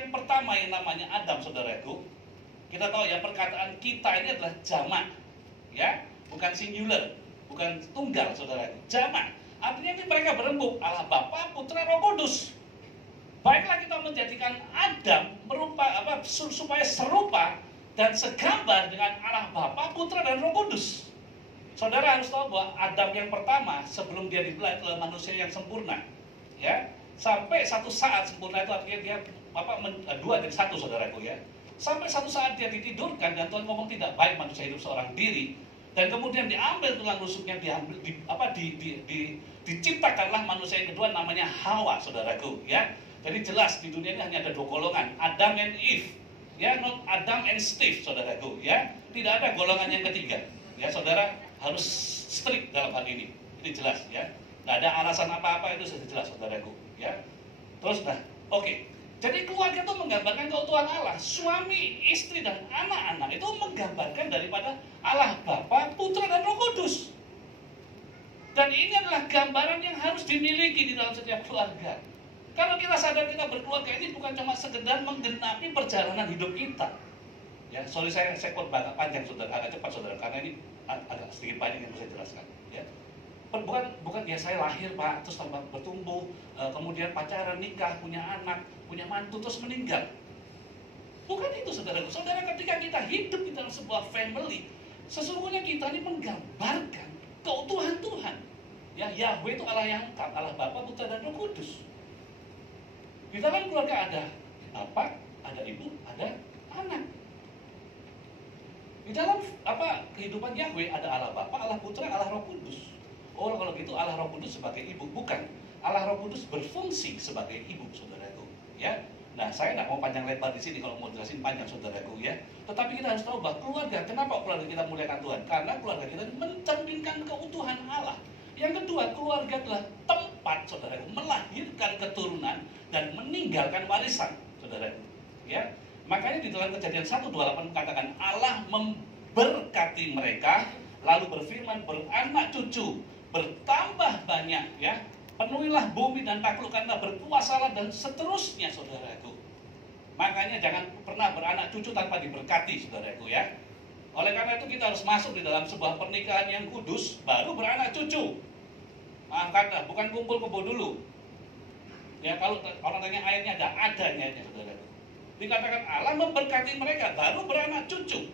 yang pertama yang namanya Adam, saudaraku. Kita tahu ya, perkataan kita ini adalah jamak, ya, bukan singular, bukan tunggal, saudaraku. Jamak, artinya ini mereka berembuk, Allah Bapa, Putra, Roh Kudus. Baiklah kita menjadikan Adam supaya serupa dan segambar dengan Allah Bapa, Putra, dan Roh Kudus. Saudara harus tahu bahwa Adam yang pertama sebelum dia dibelah adalah manusia yang sempurna, ya. Sampai satu saat sempurna itu artinya dia dua dan satu, saudaraku, ya. Sampai satu saat dia ditidurkan dan Tuhan ngomong tidak baik manusia hidup seorang diri, dan kemudian diambil tulang rusuknya, diciptakanlah manusia yang kedua namanya Hawa, saudaraku, ya. Jadi jelas di dunia ini hanya ada dua golongan, Adam and Eve, ya, not Adam and Steve, saudaraku, ya. Tidak ada golongan yang ketiga, ya. Saudara harus strict dalam hal ini jelas, ya. Tidak ada alasan apa-apa, itu sudah jelas, saudaraku, ya. Terus, oke. Jadi keluarga itu menggambarkan keutuhan Allah. Suami, istri, dan anak-anak itu menggambarkan daripada Allah Bapa, Putra, dan Roh Kudus. Dan ini adalah gambaran yang harus dimiliki di dalam setiap keluarga. Kalau kita sadar kita berkeluarga ini bukan cuma sekedar menggenapi perjalanan hidup kita. Ya, sorry saya khotbah agak panjang, saudara, agak cepat, saudara, karena ini agak sedikit banyak yang saya jelaskan. Ya. Bukan ya saya lahir, Pak, terus tambah bertumbuh, kemudian pacaran, nikah, punya anak, punya mantu, terus meninggal. Bukan itu, saudara. Saudara, ketika kita hidup di dalam sebuah family, sesungguhnya kita ini menggambarkan keutuhan Tuhan. Ya, Yahweh itu Allah yang ungkap, Allah Bapa, Putra, dan Roh Kudus. Di dalam keluarga ada bapak, ada ibu, ada anak. Di dalam kehidupan Yahweh ada Allah Bapa, Allah Putra, Allah Roh Kudus. Oh, kalau gitu Allah Roh Kudus sebagai ibu, bukan. Allah Roh Kudus berfungsi sebagai ibu, saudaraku, ya. Nah, saya tidak mau panjang lebar di sini, kalau mau jelasin panjang, saudaraku, ya. Tetapi kita harus tahu bahwa keluarga, kenapa keluarga kita muliakan Tuhan? Karena keluarga kita mencerminkan keutuhan Allah. Yang kedua, keluarga adalah tempat, saudaraku, melahirkan keturunan dan meninggalkan warisan, saudaraku, ya. Makanya di dalam Kejadian 1:28 mengatakan Allah memberkati mereka, lalu berfirman, beranak cucu, bertambah banyak, ya, penuhilah bumi dan taklukkanlah, berkuasalah, dan seterusnya, saudaraku. Makanya jangan pernah beranak cucu tanpa diberkati, saudaraku, ya. Oleh karena itu kita harus masuk di dalam sebuah pernikahan yang kudus, baru beranak cucu. Maaf kata, bukan kumpul kebo dulu. Ya, kalau orang tanya ayatnya ada adanya, saudaraku. Dikatakan Allah memberkati mereka, baru beranak cucu.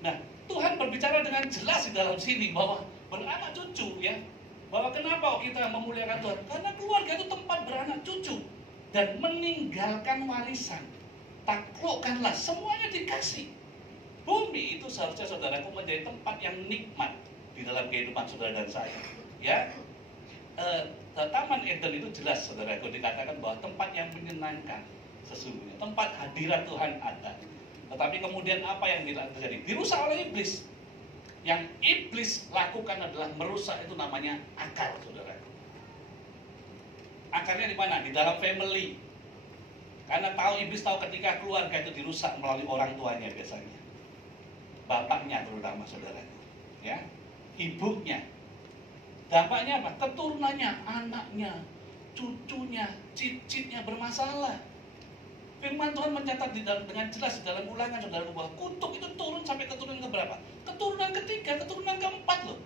Nah, Tuhan berbicara dengan jelas di dalam sini bahwa beranak cucu, ya. Bahwa kenapa kita memuliakan Tuhan? Karena keluarga itu tempat beranak cucu dan meninggalkan warisan. Taklukkanlah, semuanya dikasih. Bumi itu seharusnya, saudaraku, menjadi tempat yang nikmat di dalam kehidupan saudara dan saya, ya. Taman Eden itu jelas, saudaraku, dikatakan bahwa tempat yang menyenangkan sesungguhnya, tempat hadirat Tuhan ada. Tetapi kemudian apa yang terjadi? Dirusak oleh iblis. Yang iblis lakukan adalah merusak, itu namanya akar, saudaraku. Akarnya di mana? Di dalam family. Karena iblis tahu ketika keluarga itu dirusak melalui orang tuanya biasanya. Bapaknya terutama, saudaraku, ya. Ibunya. Dampaknya apa? Keturunannya, anaknya, cucunya, cicitnya bermasalah. Firman Tuhan mencatat dengan jelas di dalam Ulangan, saudara, bahwa kutuk itu turun sampai keturunan keberapa? Keturunan ketiga, keturunan keempat, loh.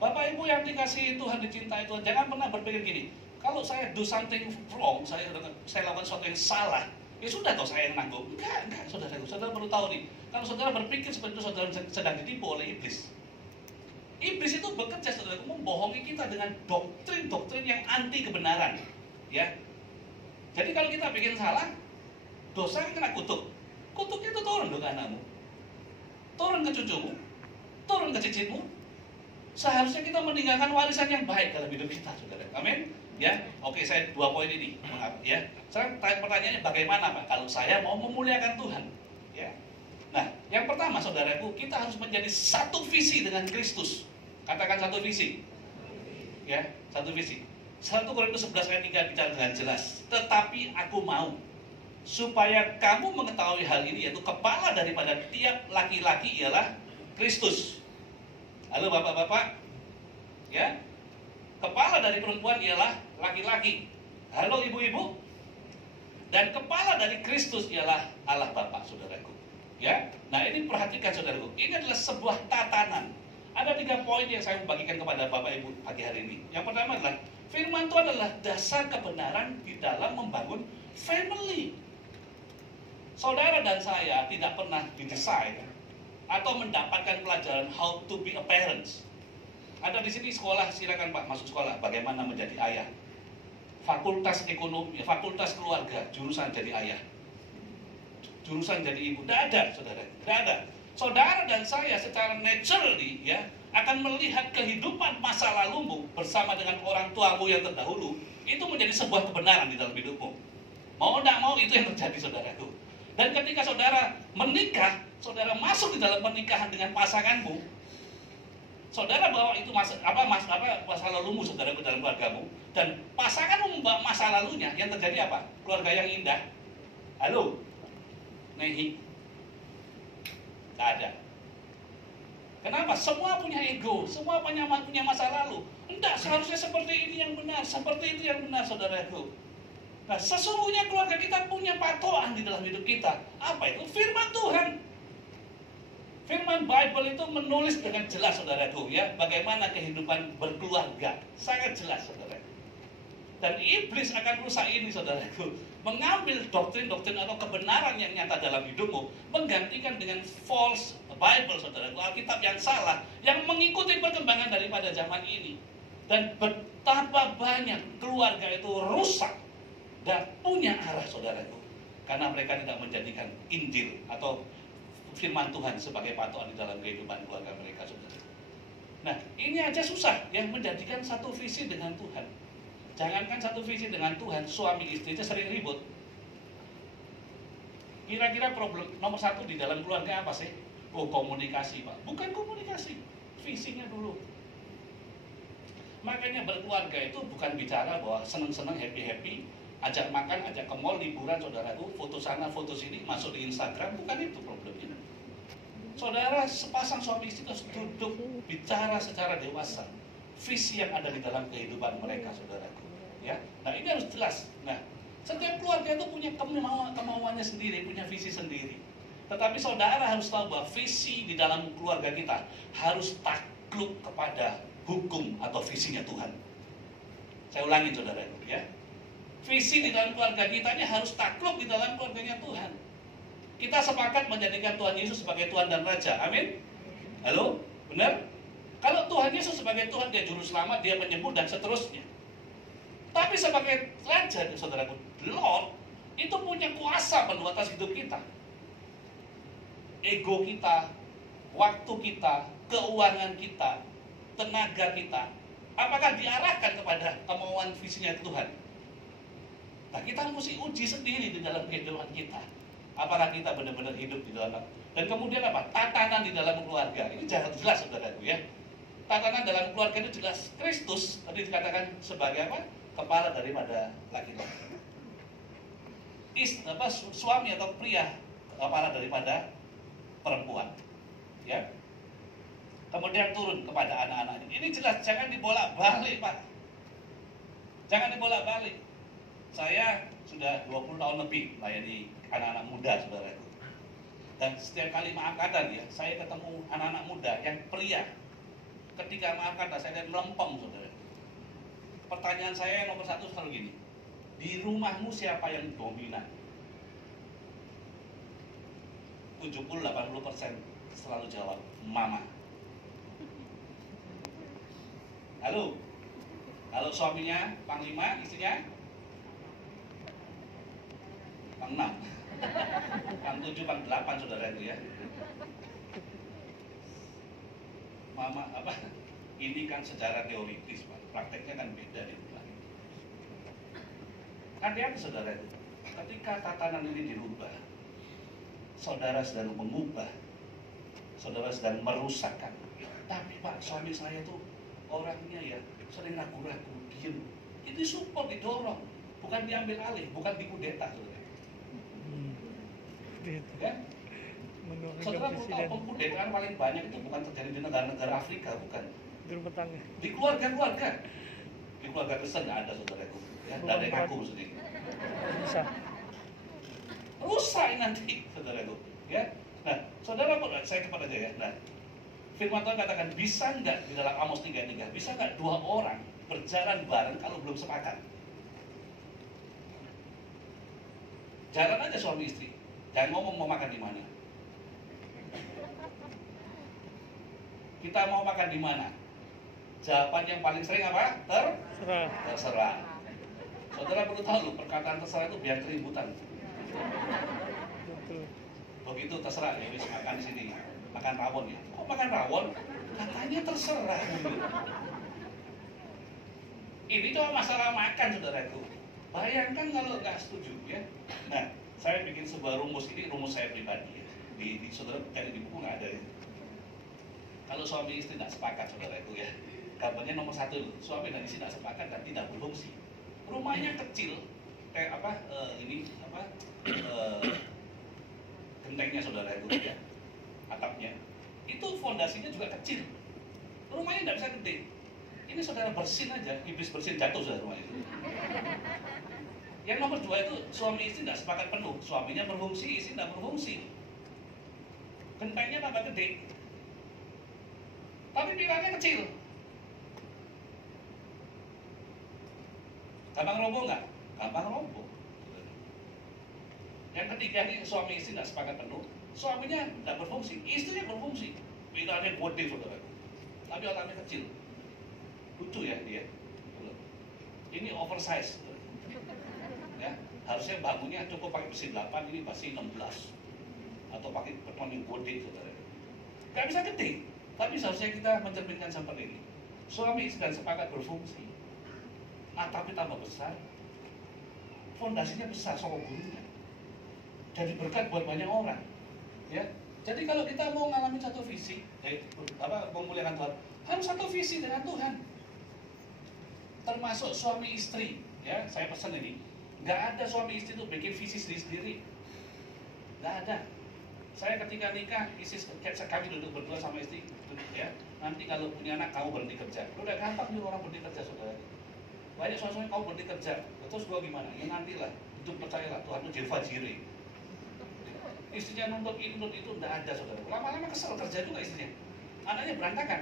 Bapak Ibu yang dikasihi Tuhan, dicintai Tuhan, jangan pernah berpikir gini, kalau saya do something wrong, saya lakukan sesuatu yang salah, ya sudah toh saya yang nanggung. Enggak, saudara perlu tahu nih, kalau saudara berpikir seperti itu, saudara sedang ditipu oleh iblis. Iblis itu bekerja, saudara, membohongi kita dengan doktrin-doktrin yang anti kebenaran, ya. Jadi kalau kita bikin salah, dosa kena kutuk. Kutuknya itu turun ke anakmu, turun ke cucumu, turun ke cicitmu. Seharusnya kita meninggalkan warisan yang baik dalam hidup kita, saudara. Amin. Ya, oke, saya 2 poin ini, ya. Sekarang pertanyaannya bagaimana, Pak? Kalau saya mau memuliakan Tuhan, ya. Nah, yang pertama, saudaraku, kita harus menjadi satu visi dengan Kristus. Katakan satu visi, ya, satu visi. 1 Korintus 11 ayat 3 bicara dengan jelas. Tetapi aku mau supaya kamu mengetahui hal ini, yaitu kepala daripada tiap laki-laki ialah Kristus. Halo bapak-bapak, ya. Kepala dari perempuan ialah laki-laki. Halo ibu-ibu. Dan kepala dari Kristus ialah Allah Bapa, saudaraku. Ya, nah ini perhatikan saudaraku. Ini adalah sebuah tatanan. Ada 3 poin yang saya bagikan kepada Bapak Ibu pagi hari ini. Yang pertama adalah firman Tuhan adalah dasar kebenaran di dalam membangun family. Saudara dan saya tidak pernah didesain atau mendapatkan pelajaran how to be a parents. Ada di sini sekolah, silakan Pak masuk sekolah bagaimana menjadi ayah. Fakultas ekonomi, fakultas keluarga, jurusan jadi ayah, jurusan jadi ibu. Tidak ada, saudara. Tidak ada. Saudara dan saya secara naturally ya akan melihat kehidupan masa lalumu bersama dengan orang tuamu yang terdahulu itu menjadi sebuah kebenaran di dalam hidupmu. Mau tidak mau itu yang terjadi, saudaraku. Dan ketika saudara menikah, saudara masuk di dalam pernikahan dengan pasanganmu, saudara bawa itu masa lalumu saudara ke dalam keluargamu, dan pasanganmu membawa masa lalunya. Yang terjadi apa? Keluarga yang indah. Halo, Nehi, tak ada. Kenapa? Semua punya ego, semua punya masa lalu. Enggak, seharusnya seperti ini yang benar, seperti itu yang benar, saudaraku. Nah, sesungguhnya keluarga kita punya patokan di dalam hidup kita. Apa itu? Firman Tuhan. Firman Bible itu menulis dengan jelas, saudaraku, ya, bagaimana kehidupan berkeluarga. Sangat jelas, saudara. Dan iblis akan rusak ini, saudaraku. Mengambil doktrin-doktrin atau kebenaran yang nyata dalam hidupmu, menggantikan dengan false Bible, saudaraku, Alkitab yang salah, yang mengikuti perkembangan daripada zaman ini. Dan betapa banyak keluarga itu rusak dan punya arah, saudaraku, karena mereka tidak menjadikan Injil atau firman Tuhan sebagai patokan di dalam kehidupan keluarga mereka, saudara. Nah, ini aja susah yang menjadikan satu visi dengan Tuhan. Jangankan satu visi dengan Tuhan, suami istri itu sering ribut. Kira-kira problem nomor 1 di dalam keluarga apa sih? Oh, komunikasi, Pak. Bukan komunikasi, visinya dulu. Makanya berkeluarga itu bukan bicara bahwa seneng-seneng, happy-happy, ajak makan, ajak ke mall, liburan, saudaraku, foto sana, foto sini, masuk di Instagram. Bukan itu problemnya. Saudara, sepasang suami istri harus duduk bicara secara dewasa visi yang ada di dalam kehidupan mereka, saudaraku. Ya, nah ini harus jelas. Nah, setiap keluarga itu punya kemauannya sendiri, punya visi sendiri. Tetapi saudara harus tahu bahwa visi di dalam keluarga kita harus takluk kepada hukum atau visinya Tuhan. Saya ulangi, saudaraku, ya. Visi di dalam keluarga kita ini harus takluk di dalam keluarganya Tuhan. Kita sepakat menjadikan Tuhan Yesus sebagai Tuhan dan Raja. Amin? Halo? Benar? Kalau Tuhan Yesus sebagai Tuhan, dia juru selamat, dia penyembuh, dan seterusnya. Tapi sebagai Raja, saudaraku, Lord, itu punya kuasa penuh atas hidup kita. Ego kita, waktu kita, keuangan kita, tenaga kita, apakah diarahkan kepada kemauan visinya Tuhan? Nah, kita mesti uji sendiri di dalam kehidupan kita. Apakah kita benar-benar hidup di dalam, dan kemudian apa? Tatanan di dalam keluarga. Ini jangan jelas, saudaraku, ya. Tatanan dalam keluarga itu jelas. Kristus tadi dikatakan sebagai apa? Kepala daripada laki-laki. Suami atau pria kepala daripada perempuan. Ya. Kemudian turun kepada anak-anaknya. Ini jelas, jangan dibolak-balik, Pak. Jangan dibolak-balik. Saya sudah 20 tahun lebih melayani anak-anak muda, saudaraku. Dan setiap kali maafkatan, ya, saya ketemu anak-anak muda yang pria. Ketika maafkatan, saya lihat melempem, saudara. Pertanyaan saya nomor 1 selalu gini. Di rumahmu siapa yang dominan? 70-80% selalu jawab, mama. Halo? Kalau suaminya panglima, istrinya pang 6, pang 7, pang 8, saudara itu, ya. Mama apa? Ini kan secara teoritis, Pak. Prakteknya kan beda di rumah. Hati-hati, saudara itu. Ketika tatanan ini dirubah, saudara sedang mengubah, saudara sedang merusakkan. Tapi Pak, suami saya tuh orangnya ya sering ragu-ragu, diem. Itu support, didorong, bukan diambil alih, bukan dikudeta, saudara. Ya? Saudara perlu tahu, pengkudetaan paling banyak itu bukan terjadi di negara-negara Afrika, bukan. Di keluarga-keluarga. Di keluarga Kristen nggak ada, saudaraku. Ya, nggak ada yang ngaku sendiri. Tuhan nanti, saudaraku. Ya, nah, saudara, saya cepat aja ya. Nah, firman Tuhan katakan, bisa nggak di dalam Amos 3:3, bisa nggak dua orang berjalan bareng kalau belum sepakat? Jalan aja suami istri, jangan ngomong mau makan di mana. Kita mau makan di mana? Jawaban yang paling sering apa? Terserah. Saudara perlu tahu loh, perkataan terserah itu biar keributan. Begitu terserah ya, wis makan di sini, makan rawon ya. Kok makan rawon? Katanya terserah. Ini cuma masalah makan, saudaraku. Bayangkan kalau nggak setuju ya. Nah, saya bikin sebuah rumus, ini rumus saya pribadi ya. Di saudara cari di buku nggak ada ya. Kalau suami istri tidak sepakat, saudaraku ya, gambarnya nomor 1, suami dan istri tidak sepakat dan tidak berfungsi. Rumahnya kecil, kayak apa? Gentengnya, saudaraku ya, atapnya. Itu fondasinya juga kecil. Rumahnya tidak bisa gede. Ini saudara bersin aja, iblis bersin jatuh saudara rumah itu. Yang nomor 2 itu suami istri tidak sepakat penuh, suaminya berfungsi, istri tidak berfungsi. Gentengnya tambah gede, tapi pilarnya kecil. Gampang roboh nggak? Gampang roboh. Yang ketiga ini suami istri tidak sepakat penuh, suaminya tidak berfungsi, istrinya berfungsi. Pilarnya gede, saudara, tapi otaknya kecil. Lucu ya dia. Ini oversize. Ya, harusnya bangunnya cukup pakai besi 8, ini besi 16 atau pakai beton yang gede, saudara. Gak bisa gede, tapi seharusnya kita mencerminkan seperti ini. Suami istri dan sepakat berfungsi, tapi tambah besar, fondasinya besar, sama gurunya, jadi berkat buat banyak orang. Ya, jadi kalau kita mau ngalamin satu visi, memuliakan Tuhan, harus satu visi dengan Tuhan. Termasuk suami istri, ya, saya pesan ini. Nggak ada suami istri itu bikin visi sendiri-sendiri. Nggak ada. Saya ketika nikah, kami duduk berdua sama istri, ya. Nanti kalau punya anak, kamu berhenti kerja. Udah gampang nih orang berhenti kerja, saudara. Banyak suami kamu berhenti kerja. Terus gua gimana? Ya nantilah. Itu percayalah, Tuhan itu jirfajiri. Istrinya nuntut ini, nuntut itu, nggak ada, saudara. Lama-lama kesel kerja juga istrinya. Anaknya berantakan.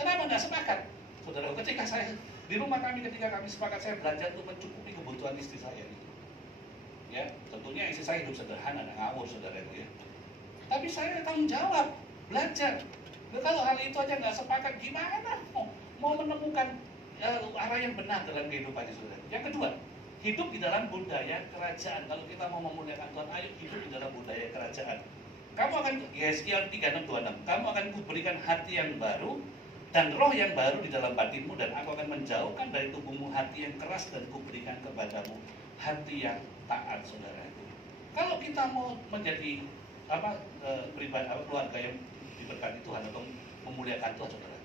Kenapa nggak sepakat? Saudara, ketika saya di rumah kami, ketika kami sepakat, saya belajar untuk mencukupi kebutuhan istri saya. Ya, tentunya istri saya hidup sederhana, ngawur, saudara itu ya. Tapi saya tanggung jawab, belajar. Nah, kalau hal itu aja nggak sepakat, gimana mau menemukan arah yang benar dalam kehidupannya, saudara? Yang kedua, hidup di dalam budaya kerajaan. Kalau kita mau memuliakan Tuhan, ayo hidup di dalam budaya kerajaan. Kamu akan, Yeskiel 36:26, kamu akan kuberikan hati yang baru dan roh yang baru di dalam batinmu, dan aku akan menjauhkan dari tubuhmu hati yang keras dan kuberikan kepadamu hati yang taat, saudara. Kalau kita mau menjadi pribadi, keluarga yang diberkati Tuhan atau memuliakan Tuhan, saudara,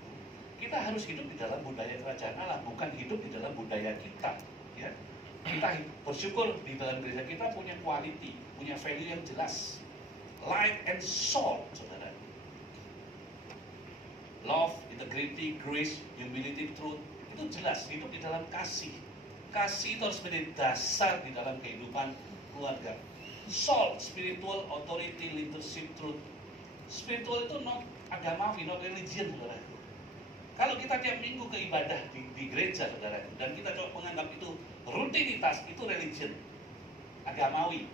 kita harus hidup di dalam budaya kerajaan Allah, bukan hidup di dalam budaya kita. Ya, kita bersyukur di dalam gereja kita punya quality, punya value yang jelas, light and salt, saudara. Love, integrity, grace, humility, truth, itu jelas hidup di dalam kasih. Kasih itu harus menjadi dasar di dalam kehidupan keluarga. Salt, spiritual, authority, leadership, truth. Spiritual itu not agamawi, not religion, saudara. Kalau kita tiap minggu ke ibadah di gereja, saudara, dan kita coba menganggap itu rutinitas, itu religion, agamawi.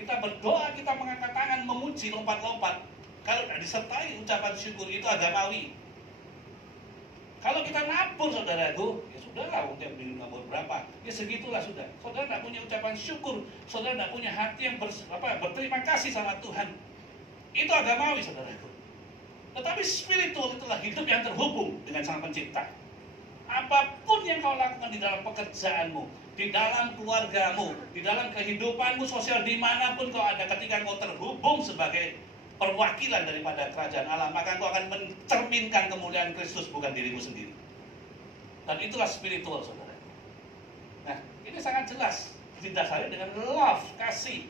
Kita berdoa, kita mengangkat tangan, memuji, lompat-lompat. Kalau tidak disertai ucapan syukur, itu agamawi. Kalau kita nabur, saudaraku, ya sudahlah, untuk nabur berapa, ya segitulah sudah. Saudara tidak punya ucapan syukur, saudara tidak punya hati yang berterima kasih sama Tuhan, itu agamawi, saudaraku. Tetapi spiritual itulah hidup yang terhubung dengan Sang Pencipta. Apapun yang kau lakukan di dalam pekerjaanmu, di dalam keluargamu, di dalam kehidupanmu sosial, dimanapun kau ada, ketika kau terhubung sebagai perwakilan daripada kerajaan Allah, maka engkau akan mencerminkan kemuliaan Kristus, bukan dirimu sendiri. Dan itulah spiritual, saudara. Nah, ini sangat jelas didasari dengan love, kasih.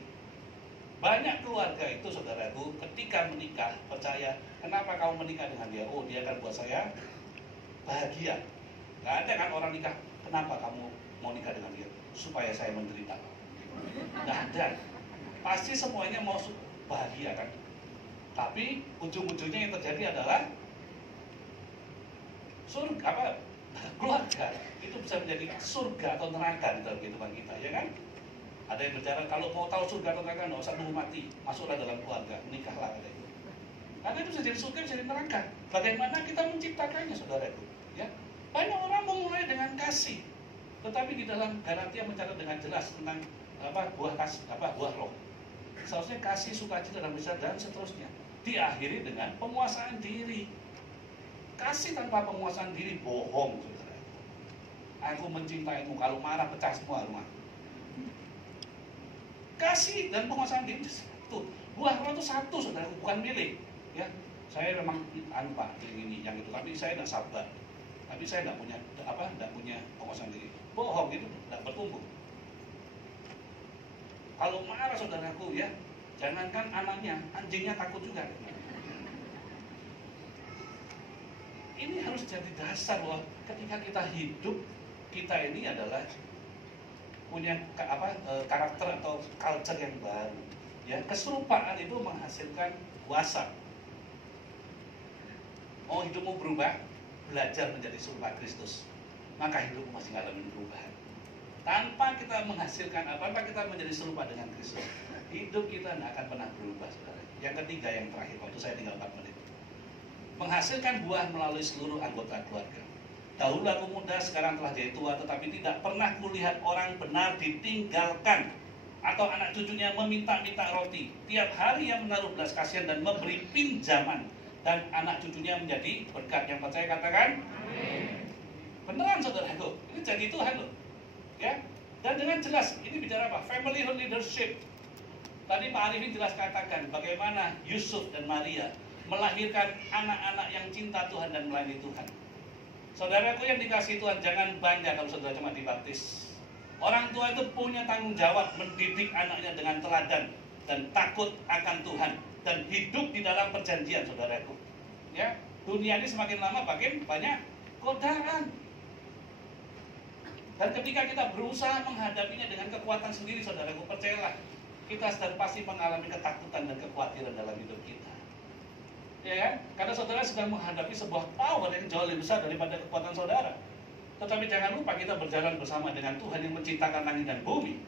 Banyak keluarga itu, saudaraku, ketika menikah, percaya, kenapa kamu menikah dengan dia? Oh, dia akan buat saya bahagia. Gak ada kan orang nikah, kenapa kamu mau nikah dengan dia? Supaya saya menderita. Gak ada. Pasti semuanya mau bahagia kan? Tapi ujung-ujungnya yang terjadi adalah surga apa? Keluarga itu bisa menjadi surga atau neraka di dalam kehidupan kita, ya kan? Ada yang bicara kalau mau tahu surga atau neraka nggak usah nunggu mati, masuklah dalam keluarga, menikahlah kata itu. Karena itu bisa jadi surga, bisa jadi neraka. Bagaimana kita menciptakannya, saudara itu? Ya, banyak orang memulai dengan kasih, tetapi di dalam Galatia mencatat dengan jelas tentang buah roh. Seharusnya kasih, sukacita, dan bisa dan seterusnya. Diakhiri dengan penguasaan diri. Kasih tanpa penguasaan diri bohong, saudara. Aku mencintaimu, kalau marah pecah semua rumah. Kasih dan penguasaan diri itu buah roh itu satu, saudara, bukan milik. Ya, saya memang Pak ini yang itu, tapi saya tidak sabar. Tapi saya tidak punya penguasaan diri. Bohong itu tidak bertumbuh. Kalau marah saudaraku ya, jangankan anaknya, anjingnya takut juga. Ini harus jadi dasar bahwa ketika kita hidup, kita ini adalah punya karakter atau culture yang baru. Ya, keserupaan itu menghasilkan kuasa. Mau hidupmu berubah, belajar menjadi serupa Kristus, maka hidupmu masih ngalamin perubahan. Tanpa kita menghasilkan tanpa kita menjadi serupa dengan Kristus, hidup kita tidak akan pernah berubah, saudara. Yang ketiga, yang terakhir, waktu saya tinggal 4 menit. Menghasilkan buah melalui seluruh anggota keluarga. Dahulu aku muda, sekarang telah jadi tua, tetapi tidak pernah kulihat orang benar ditinggalkan atau anak cucunya meminta-minta roti. Tiap hari ia menaruh belas kasihan dan memberi pinjaman, dan anak cucunya menjadi berkat. Yang percaya katakan amin. Beneran saudaraku, ini jadi Tuhan loh. Ya, dan dengan jelas ini bicara apa? Family leadership. Tadi Pak Arifin jelas katakan bagaimana Yusuf dan Maria melahirkan anak-anak yang cinta Tuhan dan melayani Tuhan. Saudaraku yang dikasihi Tuhan, jangan bangga kalau saudara cuma dibaptis. Orang tua itu punya tanggung jawab mendidik anaknya dengan teladan dan takut akan Tuhan dan hidup di dalam perjanjian, saudaraku. Ya, dunia ini semakin lama makin banyak godaan. Dan ketika kita berusaha menghadapinya dengan kekuatan sendiri, saudaraku, percayalah, kita sedang pasti mengalami ketakutan dan kekhawatiran dalam hidup kita. Ya kan? Karena saudara sedang menghadapi sebuah power yang jauh lebih besar daripada kekuatan saudara. Tetapi jangan lupa kita berjalan bersama dengan Tuhan yang menciptakan langit dan bumi.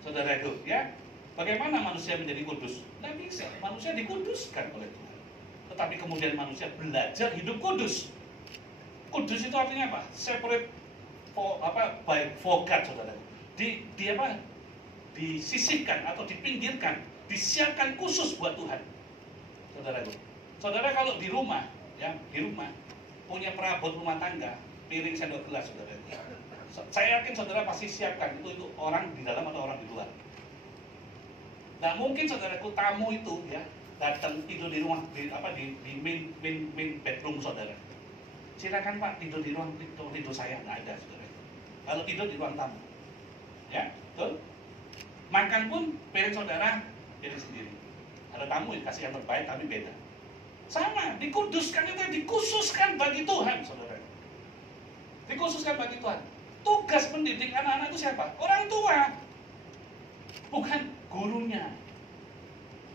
Saudaraku, ya. Bagaimana manusia menjadi kudus? Tidak bisa. Manusia dikuduskan oleh Tuhan. Tetapi kemudian manusia belajar hidup kudus. Kudus itu artinya apa? Separate for God, saudara. Disisihkan atau dipinggirkan, disiapkan khusus buat Tuhan. Saudaraku. Saudara kalau di rumah, ya, di rumah punya perabot rumah tangga, piring, sendok, gelas, saudara. Saya yakin saudara pasti siapkan itu orang di dalam atau orang di luar. Nah mungkin saudaraku tamu itu ya datang tidur di rumah di main bedroom saudara. Silakan Pak tidur di ruang tidur saya, nggak ada saudara. Kalau tidur di ruang tamu, ya betul. Makan pun piring saudara pilih sendiri. Ada tamu kasih yang terbaik tapi beda. Sama, dikuduskan itu dikhususkan bagi Tuhan saudara. Dikhususkan bagi Tuhan. Tugas mendidik anak-anak itu siapa? Orang tua. Bukan gurunya,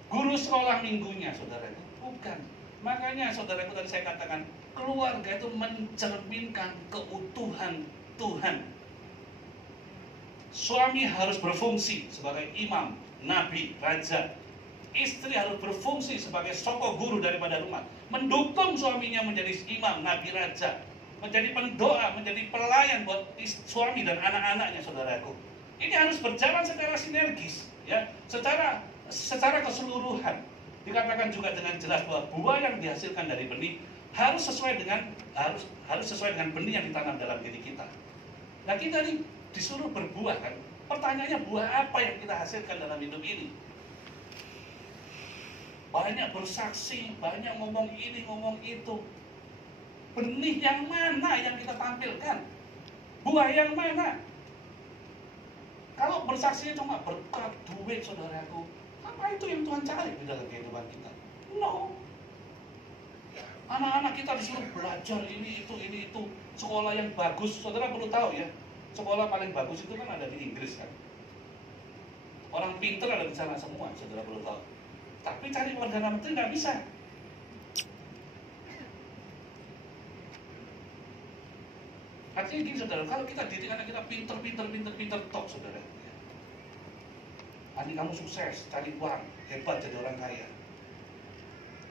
guru sekolah minggunya, saudara itu bukan. Makanya saudaraku tadi saya katakan keluarga itu mencerminkan keutuhan Tuhan. Suami harus berfungsi sebagai imam, nabi, raja. Istri harus berfungsi sebagai sokong guru daripada rumah, mendukung suaminya menjadi imam, nabi, raja, menjadi pendoa, menjadi pelayan buat suami dan anak-anaknya, saudaraku. Ini harus berjalan secara sinergis, ya, secara keseluruhan. Dikatakan juga dengan jelas bahwa buah yang dihasilkan dari benih harus sesuai dengan benih yang ditanam dalam diri kita. Nah kita ini disuruh berbuah kan. Pertanyaannya buah apa yang kita hasilkan dalam hidup ini? Banyak bersaksi, banyak ngomong ini, ngomong itu. Benih yang mana yang kita tampilkan? Buah yang mana? Kalau bersaksinya cuma berkat, duit, saudaraku, apa itu yang Tuhan cari di dalam kehidupan kita? No. Anak-anak kita disuruh belajar ini itu, sekolah yang bagus. Saudara perlu tahu ya, sekolah paling bagus itu kan ada di Inggris kan. Orang pinter ada di sana semua, saudara perlu tahu. Tapi cari Perdana Menteri nggak bisa. Artinya gini saudara, kalau kita didik anak kita pinter top saudara. Adik kamu sukses, cari uang, hebat jadi orang kaya.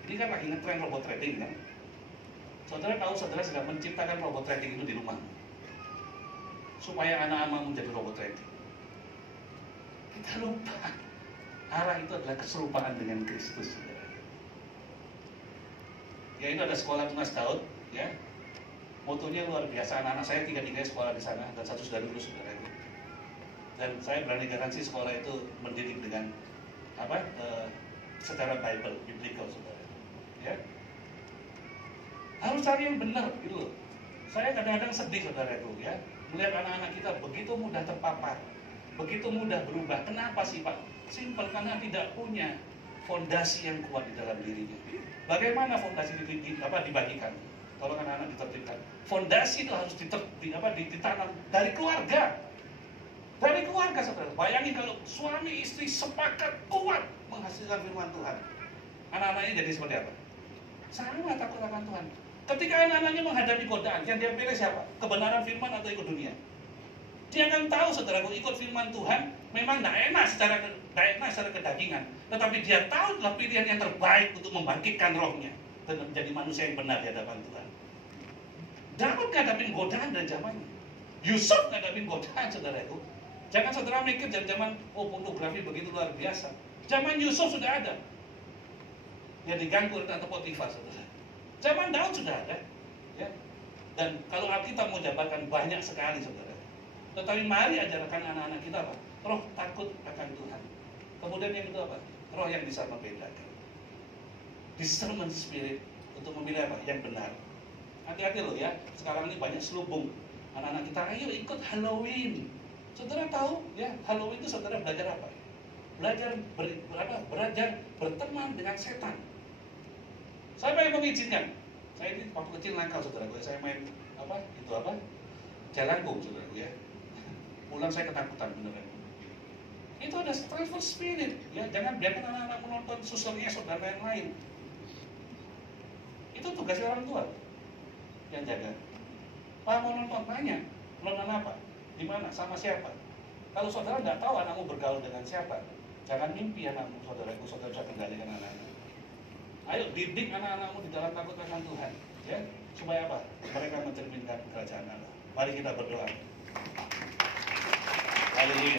Ini kan lagi ngetren robot trading kan. Saudara tahu saudara sedang menciptakan robot trading itu di rumah. Supaya anak-anakmu jadi robot trading. Kita lupa. Arah itu adalah keserupaan dengan Kristus saudara. Ya itu ada sekolah Tunas Daud ya. Motonya luar biasa, anak-anak saya tiga-tiganya sekolah di sana dan satu sudah lulus saudara itu. Dan saya berani garansi sekolah itu mendidik dengan secara Bible, biblical saudara. Ya, harus cari yang benar gitu loh. Saya kadang-kadang sedih saudara itu ya, melihat anak-anak kita begitu mudah terpapar, begitu mudah berubah. Kenapa sih Pak? Simpel, karena tidak punya fondasi yang kuat di dalam dirinya. Bagaimana fondasi dibagikan? Kalau anak-anak ditertibkan, fondasi itu harus ditanam dari keluarga. Dari keluarga saudara. Bayangin kalau suami istri sepakat kuat menghasilkan firman Tuhan. Anak-anaknya jadi seperti apa? Sama takut akan Tuhan. Ketika anak-anaknya menghadapi godaan, yang dia pilih siapa? Kebenaran firman atau ikut dunia? Dia akan tahu saudara, ikut firman Tuhan memang tidak enak secara kedagingan. Tetapi dia tahu adalah pilihan yang terbaik untuk membangkitkan rohnya dan menjadi manusia yang benar di hadapan Tuhan. Daud ngadapin godaan dari zamannya. Yusuf ngadapin godaan saudara itu. Jangan saudara mikir zaman pornografi begitu luar biasa. Zaman Yusuf sudah ada. Yang diganggu oleh Tante Potifar saudara. Zaman Daud sudah ada. Ya. Dan kalau Alkitab mau jabarkan banyak sekali saudara. Tetapi mari ajarkan anak-anak kita apa? Roh takut akan Tuhan. Kemudian yang kedua apa? Roh yang bisa membedakan. Discernment spirit untuk memilih apa? Yang benar. Hati-hati loh ya, sekarang ini banyak selubung. Anak-anak kita, ayo ikut Halloween. Saudara tahu ya, Halloween itu saudara belajar apa? Belajar berteman dengan setan. Saya pengen mengizinkan. Saya ini waktu kecil nakal saudara, saya main jalangkung saudara ya. Pulang saya ketakutan beneran. Itu ada transfer spirit ya, jangan biarkan anak-anak menonton susulnya saudara yang lain. Itu tugasnya orang tua yang jaga. Pak mau nonton, tanya nonton apa, di mana, sama siapa. Kalau saudara nggak tahu anakmu bergaul dengan siapa, jangan mimpi anakmu, saudara bisa kendalikan anakmu. Ayo didik anak-anakmu di dalam takut akan Tuhan, ya, supaya apa? Mereka mencerminkan kerajaan Allah. Mari kita berdoa. Haleluya.